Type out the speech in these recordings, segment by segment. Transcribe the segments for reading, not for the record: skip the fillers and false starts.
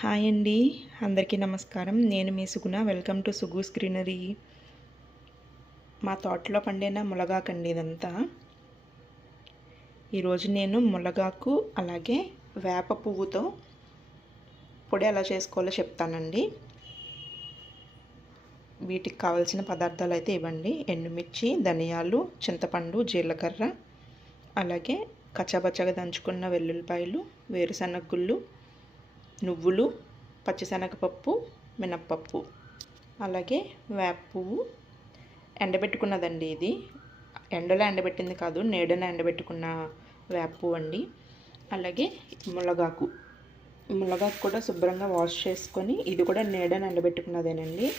Hi అండి, అందరికీ నమస్కారం. నేను మీ Suguna. Welcome to Sugu's greenery. మా తోటలో పండిన ములగాకండి ఇదంతా. ఈరోజు నేను ములగాకు అలాగే వేప పువ్వుతో పొడి ఎలా చేసుకోవాలో చెప్తానండి. వీటికి కావాల్సిన పదార్థాలు అయితే ఇవ్వండి: ఎండుమిర్చి, ధనియాలు, చింతపండు, జీలకర్ర, అలాగే కచ్చాపచ్చగా దంచుకున్న వెల్లుల్లిపాయలు, వేరుశనగ గుళ్ళు, నువ్వులు, పచ్చిశనగపప్పు, మినప్పప్పు, అలాగే వేప పువ్వు ఎండబెట్టుకున్నదండి. ఇది ఎండలో ఎండబెట్టింది కాదు, నీడన ఎండబెట్టుకున్న వేప పువ్వు అండి. అలాగే ములగాకు కూడా శుభ్రంగా వాష్ చేసుకొని, ఇది కూడా నీడన ఎండబెట్టుకున్నదేనండి.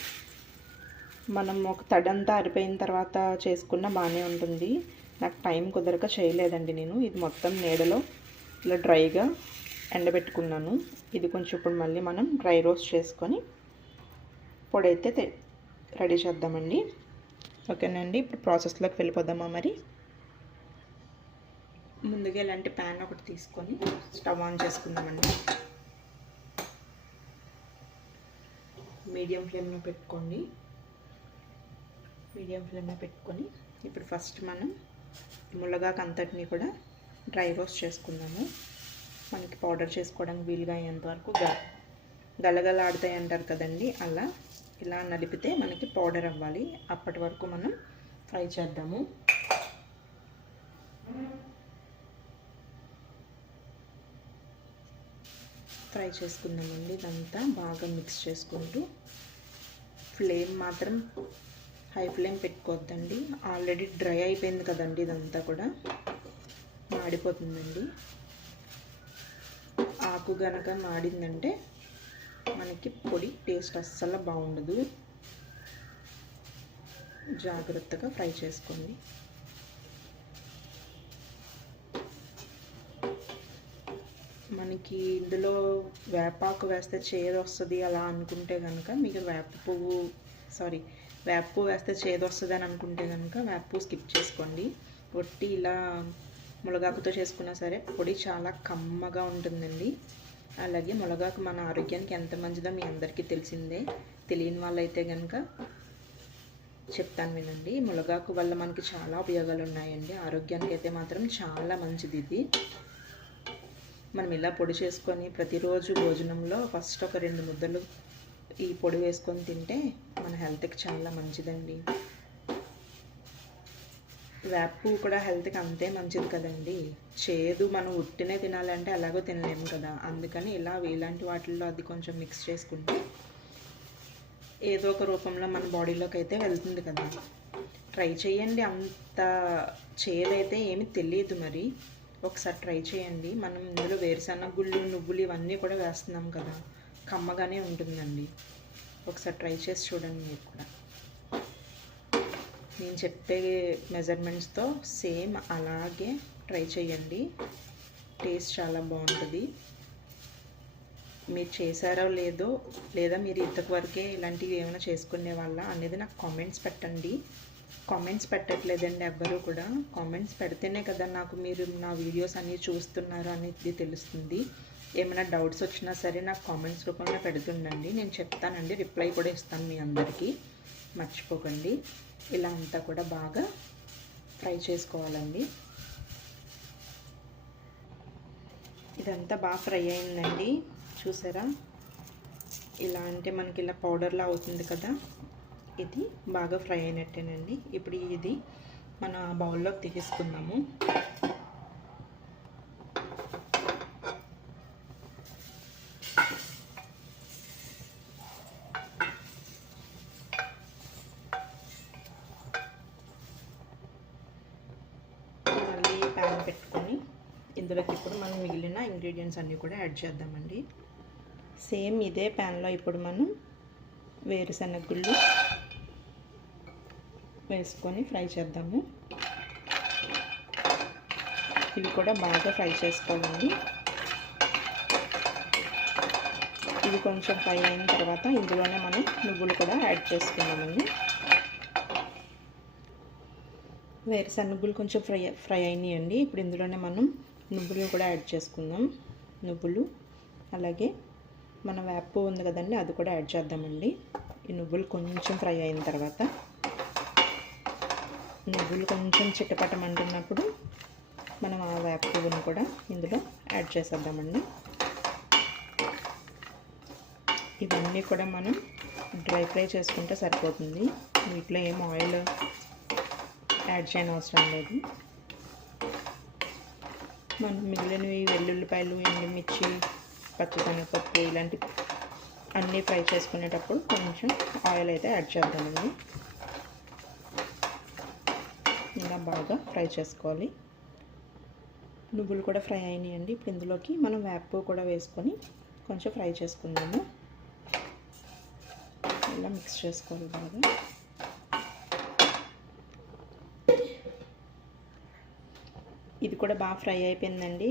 మనం ఒక తడంతా ఆరిపోయిన తర్వాత చేసుకున్న బాగానే ఉంటుంది. నాకు టైం కుదరక చేయలేదండి నేను. ఇది మొత్తం నీడలో ఇలా డ్రైగా ఎండబెట్టుకున్నాను. ఇది కొంచెం ఇప్పుడు మళ్ళీ మనం డ్రై రోస్ట్ చేసుకొని పొడి అయితే రెడీ చేద్దామండి. ఓకేనండి, ఇప్పుడు ప్రాసెస్లోకి వెళ్ళిపోదామా. మరి ముందుగా ఇలాంటి ప్యాన్ ఒకటి తీసుకొని స్టవ్ ఆన్ చేసుకుందామండి. మీడియం ఫ్లేమ్లో పెట్టుకొని ఇప్పుడు ఫస్ట్ మనం ములగాకు అంతటిని కూడా డ్రై రోస్ట్ చేసుకుందాము. మనకి పౌడర్ చేసుకోవడానికి వీలుగా అయ్యేంత వరకు గలగలాడుతాయి అంటారు కదండి, అలా ఇలా నలిపితే మనకి పౌడర్ అవ్వాలి. అప్పటి వరకు మనం ఫ్రై చేద్దాము. ఫ్రై చేసుకుందామండి. ఇదంతా బాగా మిక్స్ చేసుకుంటూ, ఫ్లేమ్ మాత్రం హై ఫ్లేమ్ పెట్టుకోవద్దండి. ఆల్రెడీ డ్రై అయిపోయింది కదండి, ఇదంతా కూడా మాడిపోతుందండి. ఆకు గనక మాడిందంటే మనకి పొడి టేస్ట్ అస్సలు బాగుండదు. జాగ్రత్తగా ఫ్రై చేసుకోండి. మనకి ఇందులో వేపాకు వేస్తే చేదు వస్తుంది అలా అనుకుంటే కనుక మీకు వేప పువ్వు వేస్తే చేదు వస్తుంది అని అనుకుంటే కనుక వేప పువ్వు స్కిప్ చేసుకోండి. ఒట్టి ఇలా ములగాకుతో చేసుకున్నా సరే పొడి చాలా కమ్మగా ఉంటుందండి. అలాగే ములగాకు మన ఆరోగ్యానికి ఎంత మంచిదో మీ అందరికీ తెలిసిందే. తెలియని వాళ్ళైతే కనుక చెప్తాను వినండి. ములగాకు వల్ల మనకి చాలా ఉపయోగాలు ఉన్నాయండి. ఆరోగ్యానికి అయితే మాత్రం చాలా మంచిది ఇది. మనం ఇలా పొడి చేసుకొని ప్రతిరోజు భోజనంలో ఫస్ట్ ఒక 2 ముద్దలు ఈ పొడి వేసుకొని తింటే మన హెల్త్కి చాలా మంచిదండి. వేప పువ్వు కూడా హెల్త్కి అంతే మంచిది కదండి. చేదు మనం ఉట్టినే తినాలంటే అలాగో తినలేము కదా, అందుకని ఇలా ఇలాంటి వాటిల్లో అది కొంచెం మిక్స్ చేసుకుంటే ఏదో ఒక రూపంలో మన బాడీలోకి అయితే వెళ్తుంది కదా. ట్రై చేయండి. అంత చేదైతే ఏమి తెలియదు, మరి ఒకసారి ట్రై చేయండి. మనం ఇందులో వేరుశనగ గుళ్ళు, నువ్వులు ఇవన్నీ కూడా వేస్తున్నాం కదా, కమ్మగానే ఉంటుందండి. ఒకసారి ట్రై చేసి చూడండి మీరు కూడా. నేను చెప్పే మెజర్మెంట్స్తో సేమ్ అలాగే ట్రై చేయండి. టేస్ట్ చాలా బాగుంటుంది. మీరు చేశారో లేదో, లేదా మీరు ఇంతవరకే ఇలాంటివి ఏమైనా చేసుకునే వాళ్ళ అనేది నాకు కామెంట్స్ పెట్టండి. కామెంట్స్ పెట్టట్లేదండి ఎవ్వరూ కూడా. కామెంట్స్ పెడితేనే కదా నాకు మీరు నా వీడియోస్ అన్నీ చూస్తున్నారు అనేది తెలుస్తుంది. ఏమైనా డౌట్స్ వచ్చినా సరే నాకు కామెంట్స్ రూపంలో పెడుతుండండి. నేను చెప్తానండి, రిప్లై కూడా ఇస్తాను మీ అందరికీ. మర్చిపోకండి. ఇలా అంతా కూడా బాగా ఫ్రై చేసుకోవాలండి. ఇదంతా బాగా ఫ్రై అయిందండి, చూసారా? ఇలా అంటే మనకి ఇలా పౌడర్లా అవుతుంది కదా, ఇది బాగా ఫ్రై అయినట్టేనండి. ఇప్పుడు ఇది మన బౌల్లోకి తీసేసుకుందాము. ప్యాన్ పెట్టుకొని ఇందులోకి ఇప్పుడు మనం మిగిలిన ఇంగ్రీడియంట్స్ అన్నీ కూడా యాడ్ చేద్దామండి. సేమ్ ఇదే ప్యాన్లో ఇప్పుడు మనం వేరుశనగ గుళ్ళు వేసుకొని ఫ్రై చేద్దాము. ఇవి కూడా బాగా ఫ్రై చేసుకోవాలండి. ఇవి కొంచెం ఫ్రై అయిన తర్వాత ఇందులోనే మనం నువ్వులు కూడా యాడ్ చేసుకున్నామండి. వేరుశనగలు కొంచెం ఫ్రై అయినాయండి. ఇప్పుడు ఇందులోనే మనం నువ్వులు కూడా యాడ్ చేసుకుందాం. నువ్వులు అలాగే మన వేపు ఉంది కదండి, అది కూడా యాడ్ చేద్దామండి. ఈ నువ్వులు కొంచెం ఫ్రై అయిన తర్వాత, నువ్వులు కొంచెం చిటపటమంటున్నప్పుడు మనం ఆ వేప పువ్వును కూడా ఇందులో యాడ్ చేసేద్దామండి. ఇవన్నీ కూడా మనం డ్రై ఫ్రై చేసుకుంటే సరిపోతుంది. వీటిలో ఏం ఆయిల్ యాడ్ చేయని అవసరం లేదు. మనం మిగిలినవి వెల్లుల్లిపాయలు, ఎండుమిర్చి, పచ్చిశనగపప్పు ఇలాంటి అన్నీ ఫ్రై చేసుకునేటప్పుడు కొంచెం ఆయిల్ అయితే యాడ్ చేద్దామండి. ఇలా బాగా ఫ్రై చేసుకోవాలి. నువ్వులు కూడా ఫ్రై అయినాయండి. ఇప్పుడు ఇందులోకి మనం వేప కూడా వేసుకొని కొంచెం ఫ్రై చేసుకుందాము. ఇలా మిక్స్ చేసుకోవాలి బాగా. ఇది కూడా బాగా ఫ్రై అయిపోయిందండి.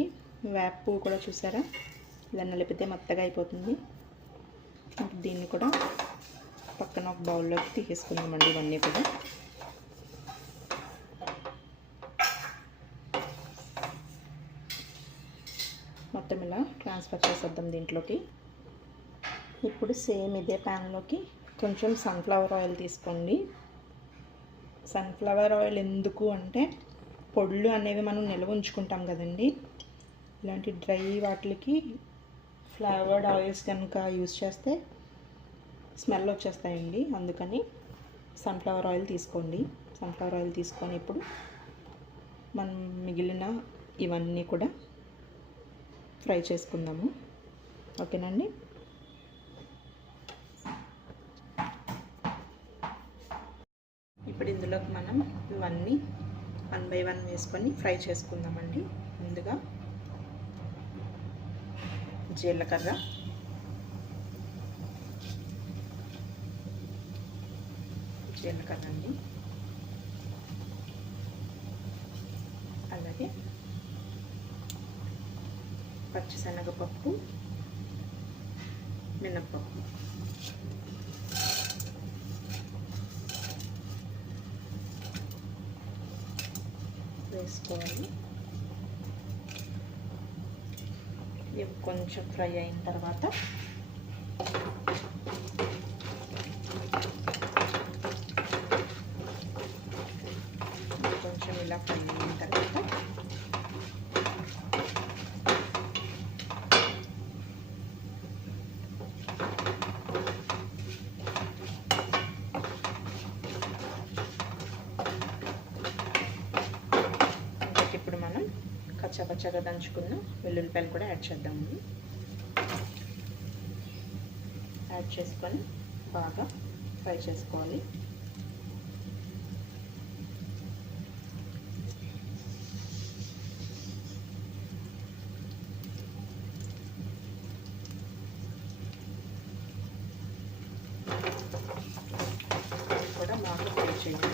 వేప పువ్వు కూడా చూసారా, ఇలా నలిపితే మెత్తగా అయిపోతుంది. దీన్ని కూడా పక్కన ఒక బౌల్లోకి తీసేసుకుందామండి. ఇవన్నీ కూడా మొత్తం ఇలా ట్రాన్స్ఫర్ చేసేద్దాం దీంట్లోకి. ఇప్పుడు సేమ్ ఇదే ప్యాన్లోకి కొంచెం సన్ఫ్లవర్ ఆయిల్ తీసుకోండి. సన్ఫ్లవర్ ఆయిల్ ఎందుకు అంటే, పొడులు అనేవి మనం నిల్వ ఉంచుకుంటాం కదండి, ఇలాంటి డ్రై వాటికి ఫ్లేవర్డ్ ఆయిల్స్ కనుక యూస్ చేస్తే స్మెల్ వచ్చేస్తాయండి. అందుకని సన్ఫ్లవర్ ఆయిల్ తీసుకోండి. సన్ఫ్లవర్ ఆయిల్ తీసుకొని ఇప్పుడు మనం మిగిలిన ఇవన్నీ కూడా ఫ్రై చేసుకుందాము. ఓకేనండి. ఇప్పుడు ఇందులోకి మనం ఇవన్నీ 1 బై 1 వేసుకొని ఫ్రై చేసుకుందామండి. ముందుగా జీలకర్ర, అండి, అలాగే పచ్చిశనగపప్పు, మినప్పప్పు వేసుకోవాలి. ఇవి కొంచెం ఫ్రై అయిన తర్వాత కొంచెం ఇలా ఫ్రై అయిన తర్వాత ఇప్పుడు మనం కచ్చాపచ్చగా దంచుకున్న వెల్లుల్లిపాయలు కూడా యాడ్ చేద్దాము. యాడ్ చేసుకొని బాగా ఫ్రై చేసుకోవాలి. కూడా బాగా ఫ్రై చేయాలి.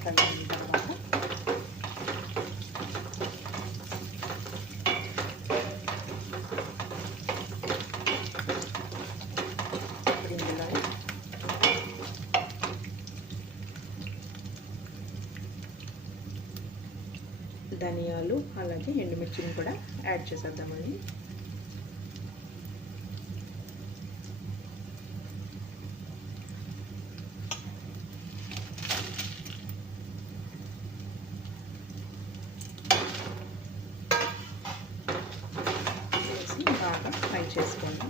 ఫ్రై అయిన తర్వాత ఇప్పుడు ఇందులో ధనియాలు అలాగే ఎండుమిర్చిని కూడా యాడ్ చేసేద్దామండి. బాగా ఫ్రై చేసుకోండి.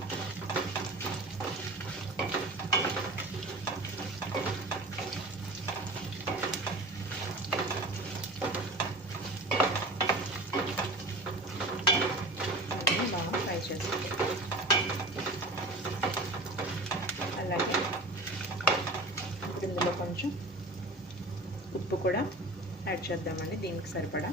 బాగా ఫ్రై చేసుకోండి. అలాగే ఇప్పుడు ఇందులో కొంచెం ఉప్పు కూడా యాడ్ చేద్దామండి, దీనికి సరిపడా.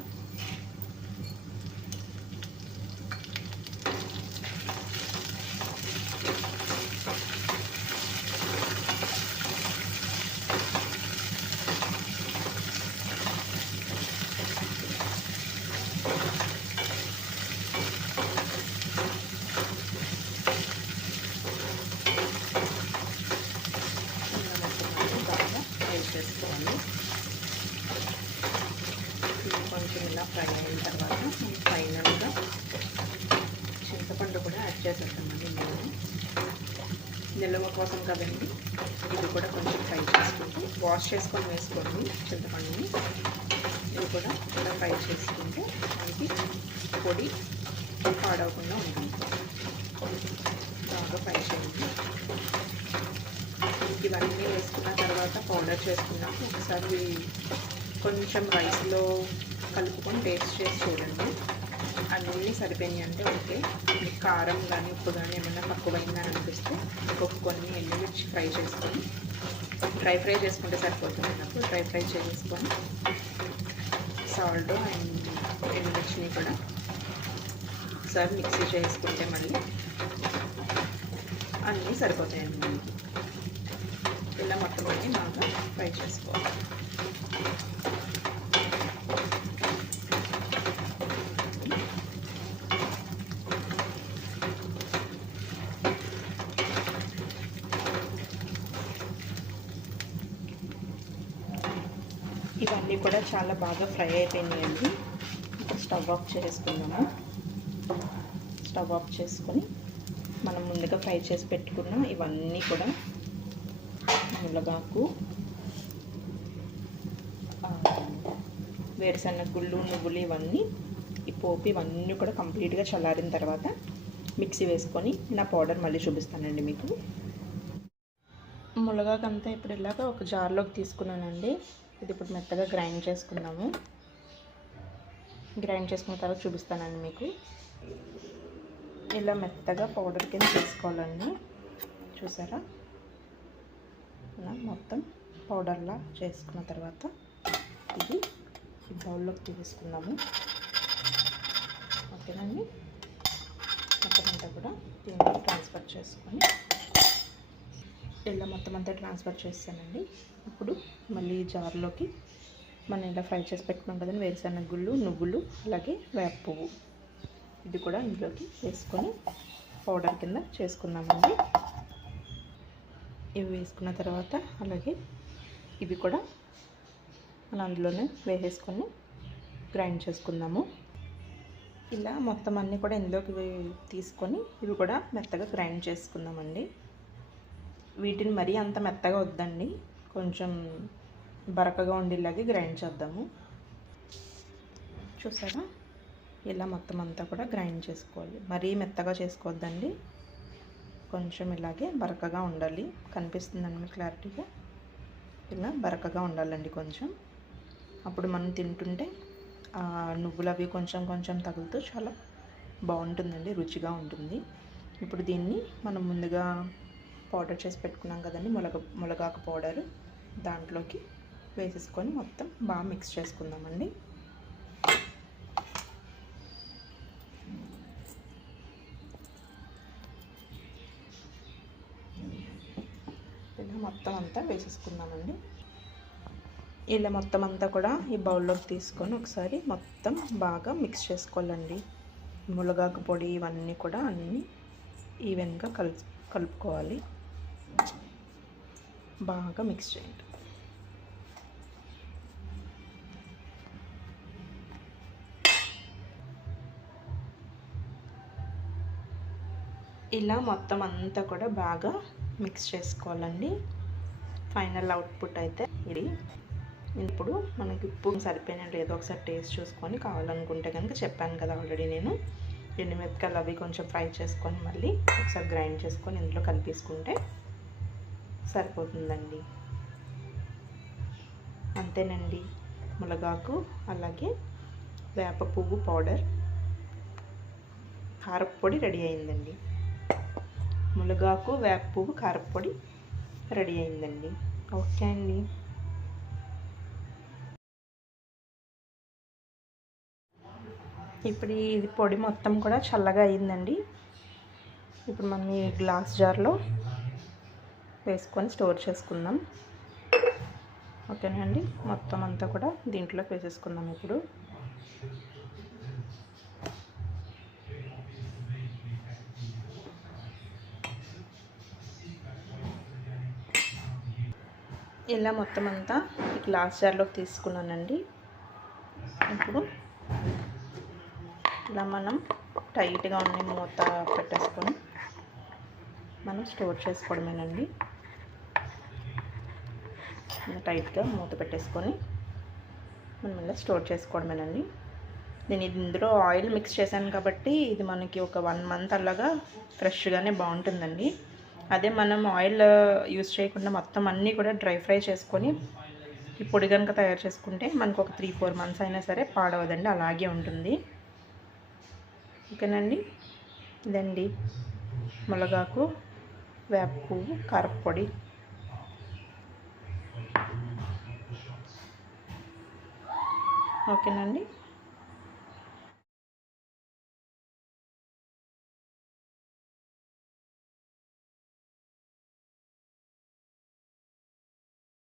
చేసుకోవాలి. ఇది కొంచెం ఇలా ఫ్రై అయిన తర్వాత ఫైనల్గా చింతపండు కూడా యాడ్ చేసేస్తామండి. నేను నిల్వ కోసం కదండి, ఇది కూడా కొంచెం ఫ్రై చేసుకుంటూ వాష్ చేసుకొని వేసుకోండి చింతపండుని. ఇది కూడా ఇలా ఫ్రై చేసుకుంటే మనకి పొడి పాడవకుండా ఉంటుంది. బాగా ఫ్రై చేయండి. ఇవన్నీ వేసుకున్న తర్వాత పౌడర్ చేసుకున్నాక ఒకసారి కొంచెం రైస్లో కలుపుకొని టేస్ట్ చేసి చూడండి. అన్నీ సరిపోయినాయి అంటే ఓకే. మీకు కారం కానీ ఉప్పు కానీ ఏమైనా తక్కువైందని అనిపిస్తే ఇంకొక కొన్ని ఎండుమిర్చి ఫ్రై చేసుకొని ఫ్రై చేసుకుంటే సరిపోతుంది. నాకు ఫ్రై చేసుకొని సాల్ట్ అండ్ ఎండుమిర్చిని కూడా ఒకసారి మిక్సీ చేసుకుంటే మళ్ళీ అన్నీ సరిపోతాయండి మనకి. ఇలా మొత్తం అన్నీ బాగా ఫ్రై చేసుకోవాలి. ఇవన్నీ కూడా చాలా బాగా ఫ్రై అయిపోయినాయండి. ఇప్పుడు స్టవ్ ఆఫ్ చేసుకుందాము. స్టవ్ ఆఫ్ చేసుకొని మనం ముందుగా ఫ్రై చేసి పెట్టుకున్న ఇవన్నీ కూడా మునగాకు, వేరుశనగ గుళ్ళు, నువ్వులు ఇవన్నీ ఈ పోపు ఇవన్నీ కూడా కంప్లీట్గా చల్లారిన తర్వాత మిక్సీ వేసుకొని నా పౌడర్ మళ్ళీ చూపిస్తానండి మీకు. మునగాకంతా ఇప్పుడు ఇలాగ ఒక జార్లోకి తీసుకున్నానండి. ఇది ఇప్పుడు మెత్తగా గ్రైండ్ చేసుకున్నాము. గ్రైండ్ చేసుకున్న తర్వాత చూపిస్తానండి మీకు. ఇలా మెత్తగా పౌడర్ కింద చేసుకోవాలండి. చూసారా, ఇలా మొత్తం పౌడర్లా చేసుకున్న తర్వాత ఇది ఈ బౌల్లోకి తీసుకున్నాము. ఓకేనండి. మొత్తం అంతా కూడా దీంట్లో ట్రాన్స్ఫర్ చేసుకొని ఇలా మొత్తం అంతా ట్రాన్స్ఫర్ చేస్తానండి. ఇప్పుడు మళ్ళీ జార్లోకి మనం ఇలా ఫ్రై చేసి పెట్టుకున్నాం కదండి వేరుశనగ గుళ్ళు, నువ్వులు, అలాగే వేప పువ్వు, ఇది కూడా ఇందులోకి వేసుకొని పౌడర్ కింద చేసుకుందామండి. ఇవి వేసుకున్న తర్వాత అలాగే ఇవి కూడా మనం అందులోనే వేసేసుకొని గ్రైండ్ చేసుకుందాము. ఇలా మొత్తం అన్నీ కూడా ఇందులోకి తీసుకొని ఇవి కూడా మెత్తగా గ్రైండ్ చేసుకుందామండి. వీటిని మరీ అంత మెత్తగా వద్దండి, కొంచెం బరకగా ఉండేలాగే గ్రైండ్ చేద్దాము. చూసారా, ఇలా మొత్తం అంతా కూడా గ్రైండ్ చేసుకోవాలి. మరీ మెత్తగా చేసుకోవద్దండి, కొంచెం ఇలాగే బరకగా ఉండాలి. కనిపిస్తుందండి మీకు క్లారిటీగా. ఇలా బరకగా ఉండాలండి కొంచెం. అప్పుడు మనం తింటుంటే నువ్వులు అవి కొంచెం కొంచెం తగులుతూ చాలా బాగుంటుందండి, రుచిగా ఉంటుంది. ఇప్పుడు దీన్ని మనం ముందుగా పౌడర్ చేసి పెట్టుకున్నాం కదండి మునగాకు పౌడర్, దాంట్లోకి వేసేసుకొని మొత్తం బాగా మిక్స్ చేసుకుందామండి. ఇలా మొత్తం అంతా వేసేసుకుందామండి. ఇలా మొత్తం అంతా కూడా ఈ బౌల్లోకి తీసుకొని ఒకసారి మొత్తం బాగా మిక్స్ చేసుకోవాలండి. మునగాకు పొడి ఇవన్నీ కూడా అన్నీ ఈవెన్గా కలుపుకోవాలి. బాగా మిక్స్ చేయండి. ఇలా మొత్తం అంతా కూడా బాగా మిక్స్ చేసుకోవాలండి. ఫైనల్ అవుట్పుట్ అయితే ఇది. ఇప్పుడు మనకి ఉప్పు సరిపోయినా లేదో ఒకసారి టేస్ట్ చూసుకొని కావాలనుకుంటే కనుక చెప్పాను కదా ఆల్రెడీ నేను, ఎండుమిరపకాయలు అవి కొంచెం ఫ్రై చేసుకొని మళ్ళీ ఒకసారి గ్రైండ్ చేసుకొని ఇందులో కలిపేసుకుంటే సరిపోతుందండి. అంతేనండి, మునగాకు అలాగే వేప పువ్వు పౌడర్ కారపొడి రెడీ అయిందండి. మునగాకు, వేప పువ్వు, కారపొడి రెడీ అయిందండి. ఓకే అండి. ఇప్పుడు ఇది పొడి మొత్తం కూడా చల్లగా అయిందండి. ఇప్పుడు మనం ఈ గ్లాస్ జార్లో వేసుకొని స్టోర్ చేసుకుందాం. ఓకేనండి, మొత్తం అంతా కూడా దీంట్లోకి వేసేసుకుందాం. ఇప్పుడు ఇలా మొత్తం అంతా గ్లాస్ జార్లోకి తీసుకున్నానండి. ఇప్పుడు ఇలా మనం టైట్గా ఉన్న మూత పెట్టేసుకొని మనం స్టోర్ చేసుకోవడమేనండి. టైట్గా మూత పెట్టేసుకొని మనం ఇలా స్టోర్ చేసుకోవడమేనండి. నేను ఇందులో ఆయిల్ మిక్స్ చేశాను కాబట్టి ఇది మనకి ఒక 1 మంత్ అలాగా ఫ్రెష్గానే బాగుంటుందండి. అదే మనం ఆయిల్ యూస్ చేయకుండా మొత్తం అన్నీ కూడా డ్రై ఫ్రై చేసుకొని ఈ పొడి కనుక తయారు చేసుకుంటే మనకు ఒక 3-4 మంత్స్ అయినా సరే పాడవదండి, అలాగే ఉంటుంది. ఓకేనండి. ఇదండి మునగాకు, వేప పువ్వు, కారపొడి. ఓకేనండి.